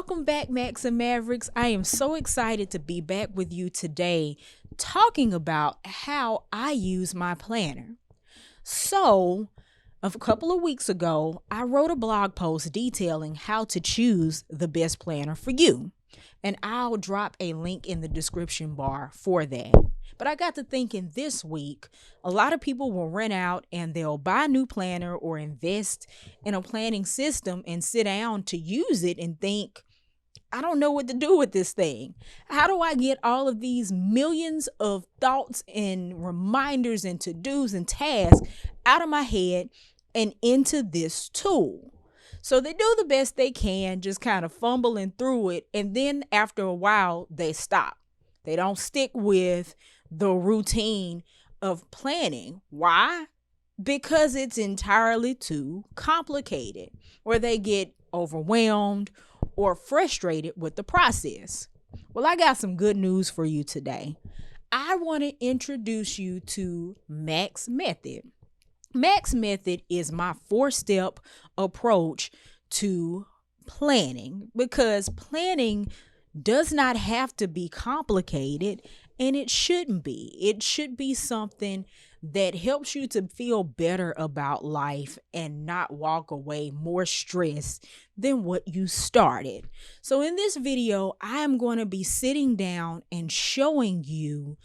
Welcome back, Macks and Mavericks. I am so excited to be back with you today talking about how I use my planner. So, a couple of weeks ago, I wrote a blog post detailing how to choose the best planner for you. And I'll drop a link in the description bar for that. But I got to thinking this week, a lot of people will rent out and they'll buy a new planner or invest in a planning system and sit down to use it and think, I don't know what to do with this thing. How do I get all of these millions of thoughts and reminders and to-dos and tasks out of my head and into this tool? So they do the best they can, just kind of fumbling through it. And then after a while, they stop. They don't stick with the routine of planning. Why? Because it's entirely too complicated, or they get overwhelmed or frustrated with the process. Well, I got some good news for you today. I want to introduce you to Mack's method. Mack's method is my 4-step approach to planning, because planning does not have to be complicated, and it shouldn't be. It should be something that helps you to feel better about life and not walk away more stressed than what you started. So in this video, I am going to be sitting down and showing you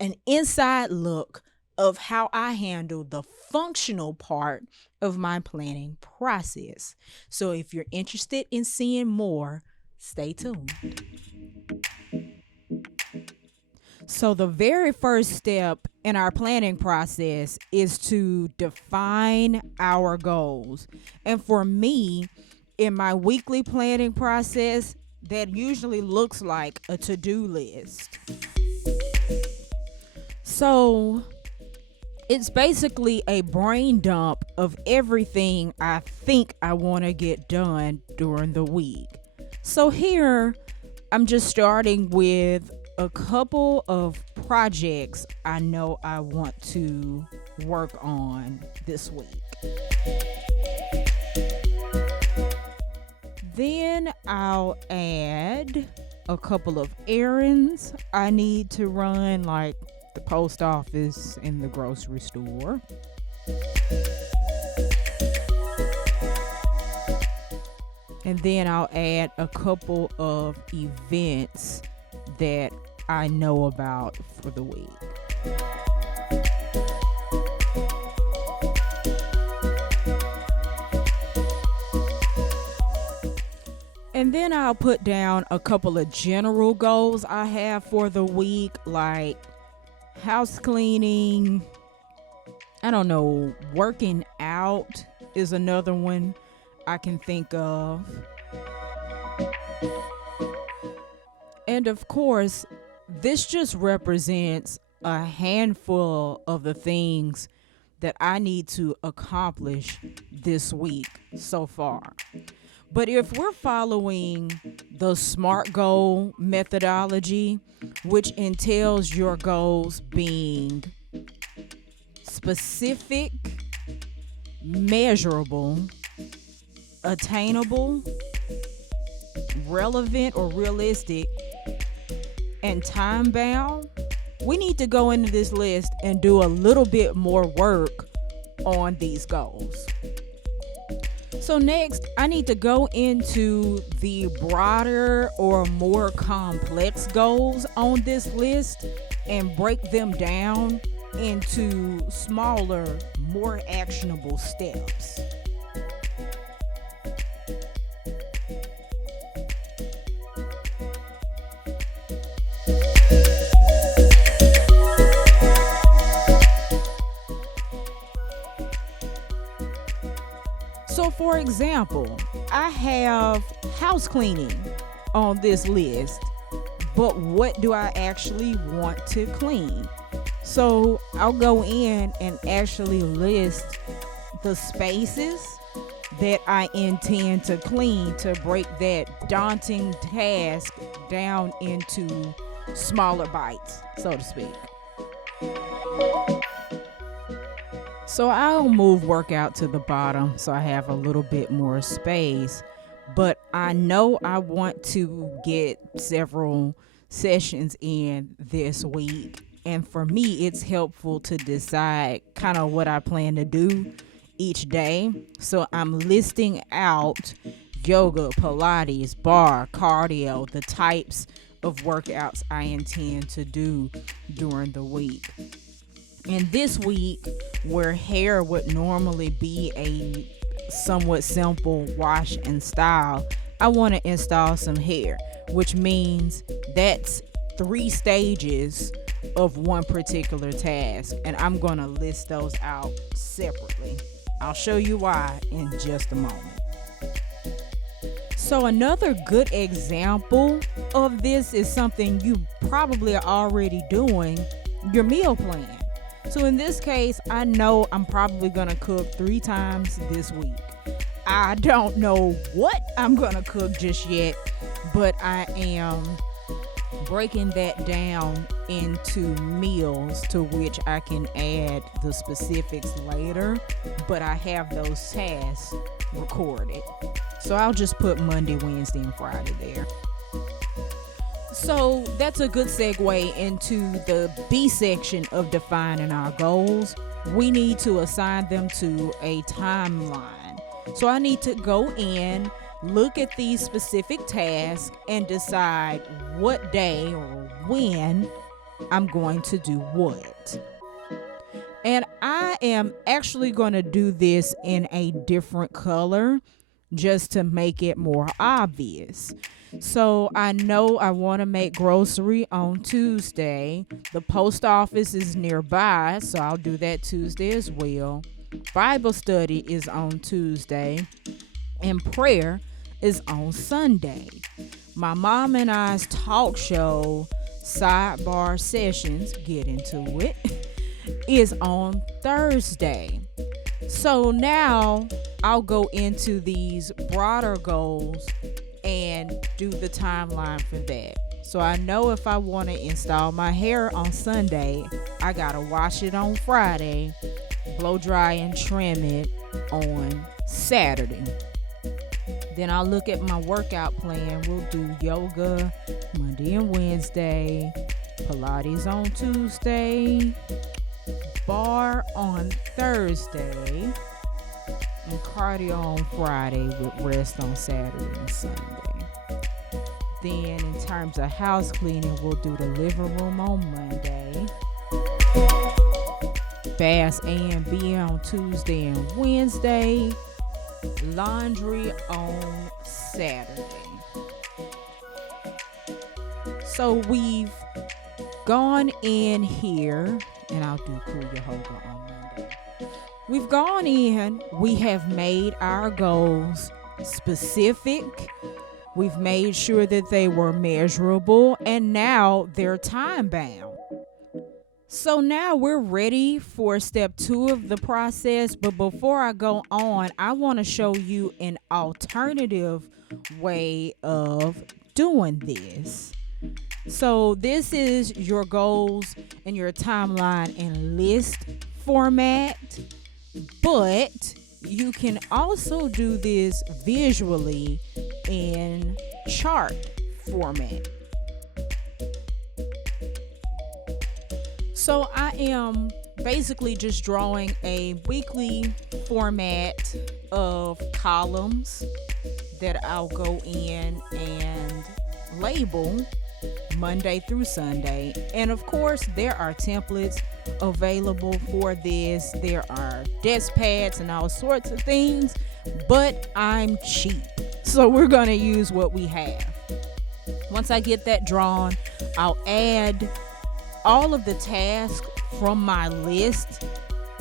an inside look of how I handle the functional part of my planning process. So if you're interested in seeing more, stay tuned. So the very first step in our planning process is to define our goals. And for me, in my weekly planning process, that usually looks like a to-do list. So it's basically a brain dump of everything I think I want to get done during the week. So here, I'm just starting with a couple of projects I know I want to work on this week. Then I'll add a couple of errands I need to run, like the post office and the grocery store. And then I'll add a couple of events that I know about for the week. And then I'll put down a couple of general goals I have for the week, like house cleaning. I don't know, working out is another one I can think of. And of course, this just represents a handful of the things that I need to accomplish this week so far. But if we're following the SMART goal methodology, which entails your goals being specific, measurable, attainable, relevant or realistic, and time bound, we need to go into this list and do a little bit more work on these goals. So next, I need to go into the broader or more complex goals on this list and break them down into smaller, more actionable steps. So for example, I have house cleaning on this list, but what do I actually want to clean? So I'll go in and actually list the spaces that I intend to clean to break that daunting task down into smaller bites, so to speak. So I'll move workout to the bottom so I have a little bit more space, but I know I want to get several sessions in this week. And for me, it's helpful to decide kind of what I plan to do each day. So I'm listing out yoga, Pilates, bar, cardio, the types of workouts I intend to do during the week. And this week, where hair would normally be a somewhat simple wash and style, I want to install some hair, which means that's 3 stages of one particular task. And I'm going to list those out separately. I'll show you why in just a moment. So another good example of this is something you probably are already doing, your meal plan. So in this case, I know I'm probably going to cook 3 times this week. I don't know what I'm going to cook just yet, but I am breaking that down into meals to which I can add the specifics later, but I have those tasks recorded. So I'll just put Monday, Wednesday, and Friday there. So that's a good segue into the B section of defining our goals. We need to assign them to a timeline. So I need to go in, look at these specific tasks, and decide what day or when I'm going to do what. And I am actually going to do this in a different color just to make it more obvious. So I know I want to make grocery on Tuesday. The post office is nearby, so I'll do that Tuesday as well. Bible study is on Tuesday, and prayer is on Sunday. My mom and I's talk show sidebar sessions, get into it, is on Thursday. So now I'll go into these broader goals and do the timeline for that. So I know if I want to install my hair on Sunday, I gotta wash it on Friday, blow dry and trim it on Saturday. Then I'll look at my workout plan. We'll do yoga Monday and Wednesday, Pilates on Tuesday, bar on Thursday, and cardio on Friday with rest on Saturday and Sunday. Then in terms of house cleaning, we'll do the living room on Monday, bath A and B on Tuesday and Wednesday, laundry on Saturday. So we've gone in here, and I'll do cool your yoga on Monday. We've gone in, we have made our goals specific. We've made sure that they were measurable, and now they're time bound. So now we're ready for step 2 of the process. But before I go on, I want to show you an alternative way of doing this. So this is your goals and your timeline in list format, but you can also do this visually in chart format. So I am basically just drawing a weekly format of columns that I'll go in and label Monday through Sunday. And of course, there are templates available for this. There are desk pads and all sorts of things, but I'm cheap, so we're going to use what we have. Once I get that drawn, I'll add all of the tasks from my list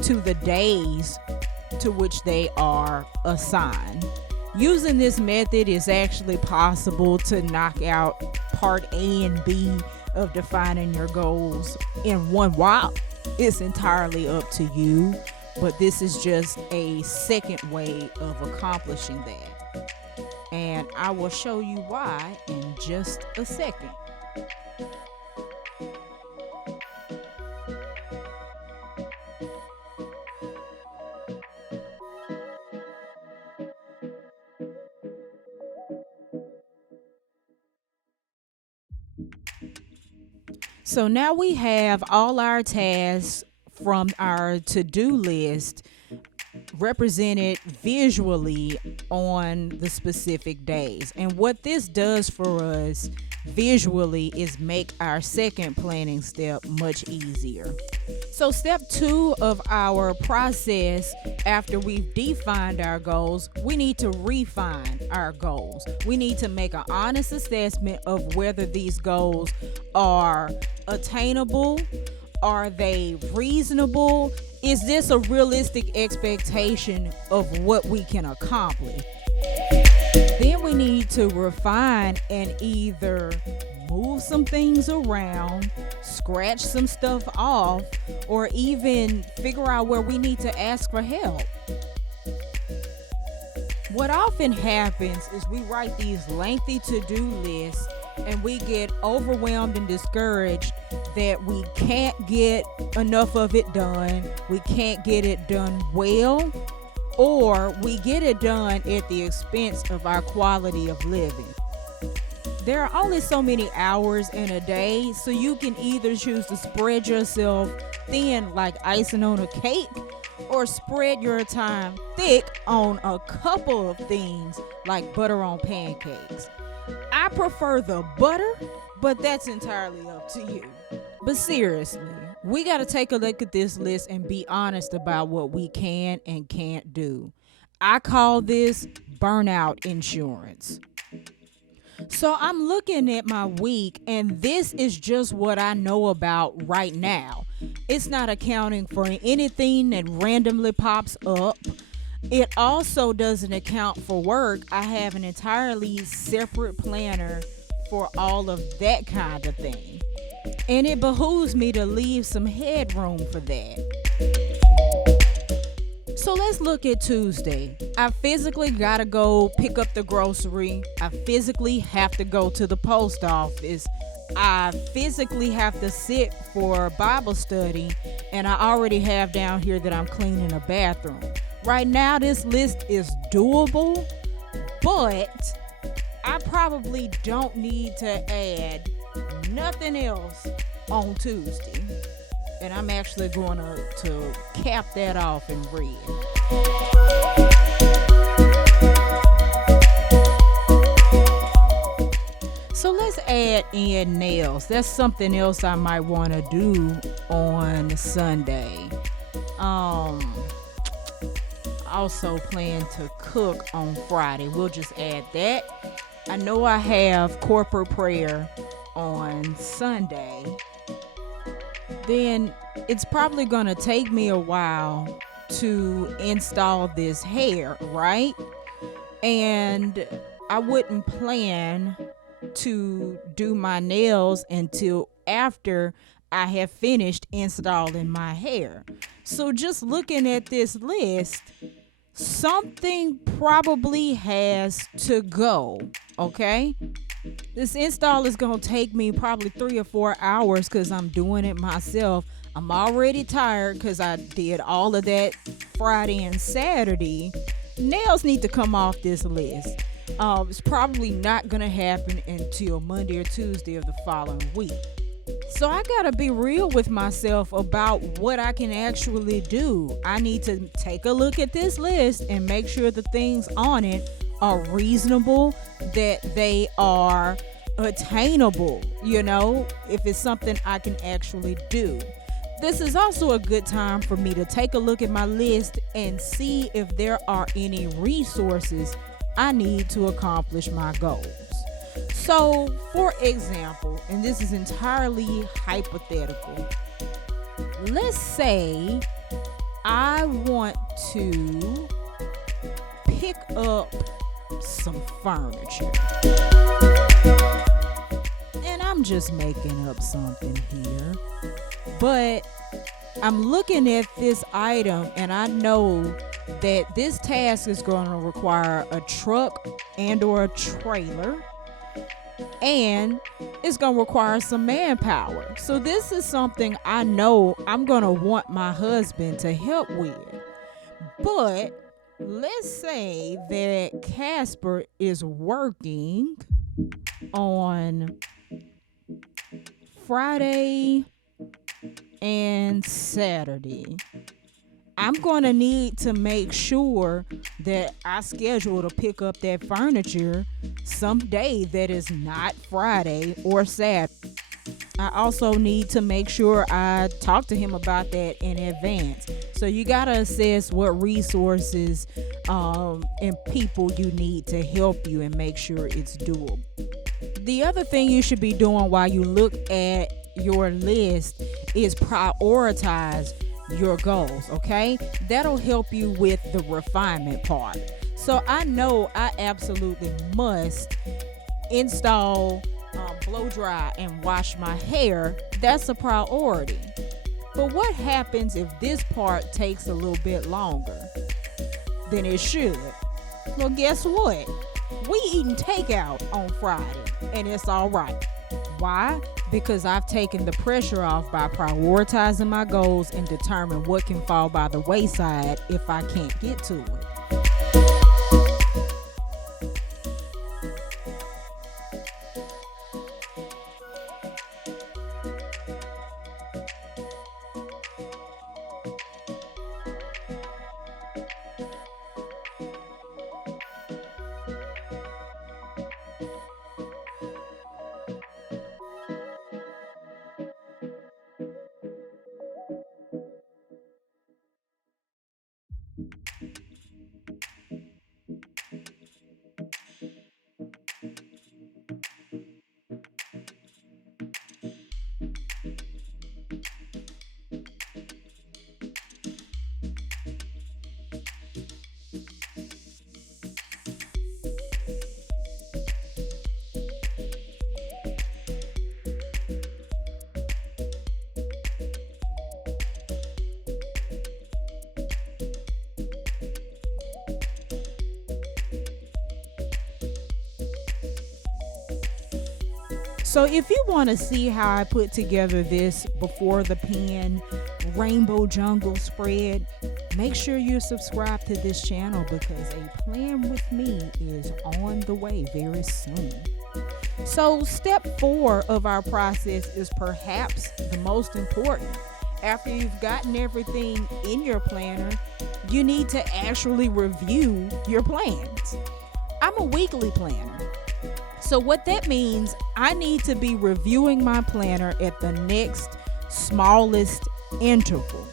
to the days to which they are assigned. Using this method is actually possible to knock out part A and B of defining your goals in one while. It's entirely up to you, but this is just a second way of accomplishing that. And I will show you why in just a second. So now we have all our tasks from our to-do list represented visually on the specific days. And what this does for us visually is make our second planning step much easier. So, step 2 of our process, after we've defined our goals, we need to refine our goals. We need to make an honest assessment of whether these goals are attainable. Are they reasonable? Is this a realistic expectation of what we can accomplish? Then we need to refine and either move some things around, scratch some stuff off, or even figure out where we need to ask for help. What often happens is we write these lengthy to-do lists and we get overwhelmed and discouraged that we can't get enough of it done, we can't get it done well, or we get it done at the expense of our quality of living. There are only so many hours in a day, so you can either choose to spread yourself thin like icing on a cake, or spread your time thick on a couple of things like butter on pancakes. I prefer the butter, but that's entirely up to you. But seriously, we got to take a look at this list and be honest about what we can and can't do. I call this burnout insurance. So I'm looking at my week, and this is just what I know about right now. It's not accounting for anything that randomly pops up. It also doesn't account for work. I have an entirely separate planner for all of that kind of thing. And it behooves me to leave some headroom for that. So let's look at Tuesday. I physically gotta go pick up the grocery. I physically have to go to the post office. I physically have to sit for Bible study. And I already have down here that I'm cleaning a bathroom. Right now, this list is doable, but I probably don't need to add nothing else on Tuesday. And I'm actually going to cap that off in red. So let's add in nails. That's something else I might want to do on Sunday. Also plan to cook on Friday. We'll just add that. I know I have corporate prayer on Sunday. Then it's probably going to take me a while to install this hair, right? And I wouldn't plan to do my nails until after I have finished installing my hair. So just looking at this list, something probably has to go, okay? This install is going to take me probably 3 or 4 hours because I'm doing it myself. I'm already tired because I did all of that Friday and Saturday. Nails need to come off this list. It's probably not going to happen until Monday or Tuesday of the following week. So I got to be real with myself about what I can actually do. I need to take a look at this list and make sure the things on it are reasonable, that they are attainable, if it's something I can actually do. This is also a good time for me to take a look at my list and see if there are any resources I need to accomplish my goals. So, for example, and this is entirely hypothetical, let's say I want to pick up some furniture. And I'm just making up something here. But I'm looking at this item and I know that this task is going to require a truck and or a trailer. And it's going to require some manpower. So this is something I know I'm going to want my husband to help with. But let's say that Casper is working on Friday and Saturday, I'm going to need to make sure that I schedule to pick up that furniture some day that is not Friday or Saturday. I also need to make sure I talk to him about that in advance. So you got to assess what resources and people you need to help you and make sure it's doable. The other thing you should be doing while you look at your list is prioritize your goals, okay? That'll help you with the refinement part. So I know I absolutely must install blow dry and wash my hair. That's a priority. But what happens if this part takes a little bit longer than it should? Well, guess what? We eating takeout on Friday, and it's all right. Why? Because I've taken the pressure off by prioritizing my goals and determine what can fall by the wayside if I can't get to it. So if you want to see how I put together this before the pen rainbow jungle spread, make sure you subscribe to this channel because a plan with me is on the way very soon. So step 4 of our process is perhaps the most important. After you've gotten everything in your planner, you need to actually review your plans. I'm a weekly planner. So what that means, I need to be reviewing my planner at the next smallest interval.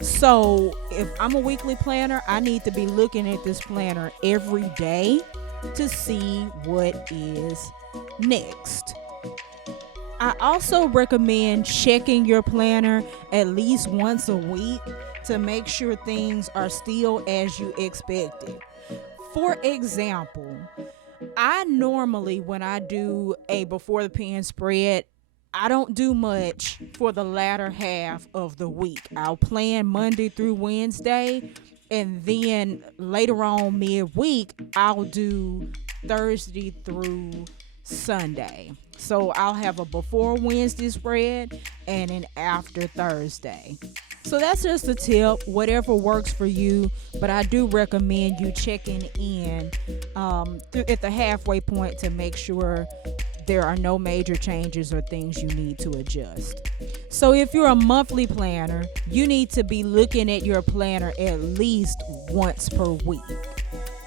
So if I'm a weekly planner, I need to be looking at this planner every day to see what is next. I also recommend checking your planner at least once a week to make sure things are still as you expected. For example, I normally, when I do a before the pen spread, I don't do much for the latter half of the week. I'll plan Monday through Wednesday, and then later on midweek, I'll do Thursday through Sunday. So I'll have a before Wednesday spread and an after Thursday. So that's just a tip, whatever works for you. But I do recommend you checking in at the halfway point to make sure there are no major changes or things you need to adjust. So if you're a monthly planner, you need to be looking at your planner at least once per week.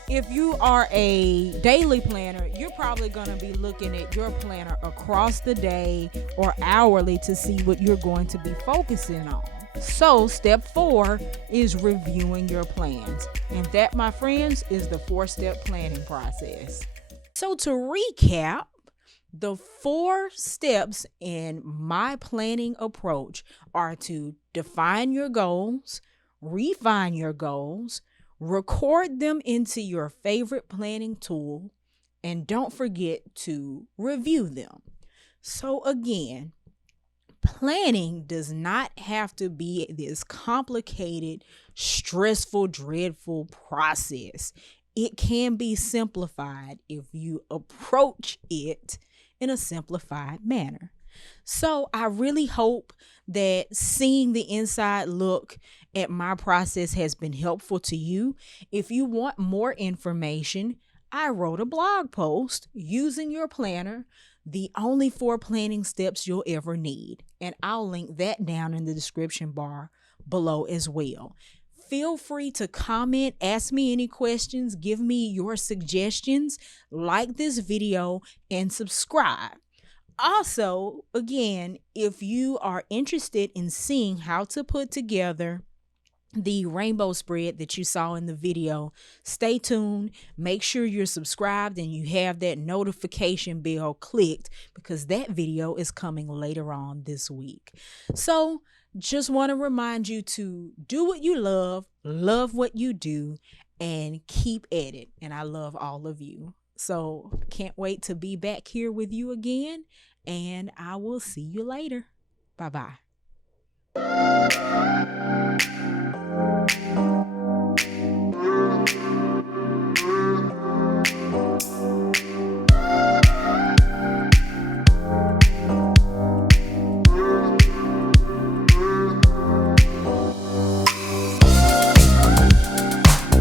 If you are a daily planner, you're probably going to be looking at your planner across the day or hourly to see what you're going to be focusing on. So step 4 is reviewing your plans. And that, my friends, is the 4-step planning process. So to recap, the 4 steps in my planning approach are to define your goals, refine your goals, record them into your favorite planning tool, and don't forget to review them. So again, planning does not have to be this complicated, stressful, dreadful process. It can be simplified if you approach it in a simplified manner. So I really hope that seeing the inside look at my process has been helpful to you. If you want more information, I wrote a blog post using your planner the only 4 planning steps you'll ever need. And I'll link that down in the description bar below as well. Feel free to comment, ask me any questions, give me your suggestions, like this video, and subscribe. Also, again, if you are interested in seeing how to put together the rainbow spread that you saw in the video, stay tuned. Make sure you're subscribed and you have that notification bell clicked, because that video is coming later on this week. So just want to remind you to do what you love what you do, and keep at it. And I love all of you. So can't wait to be back here with you again, and I will see you later. Bye-bye.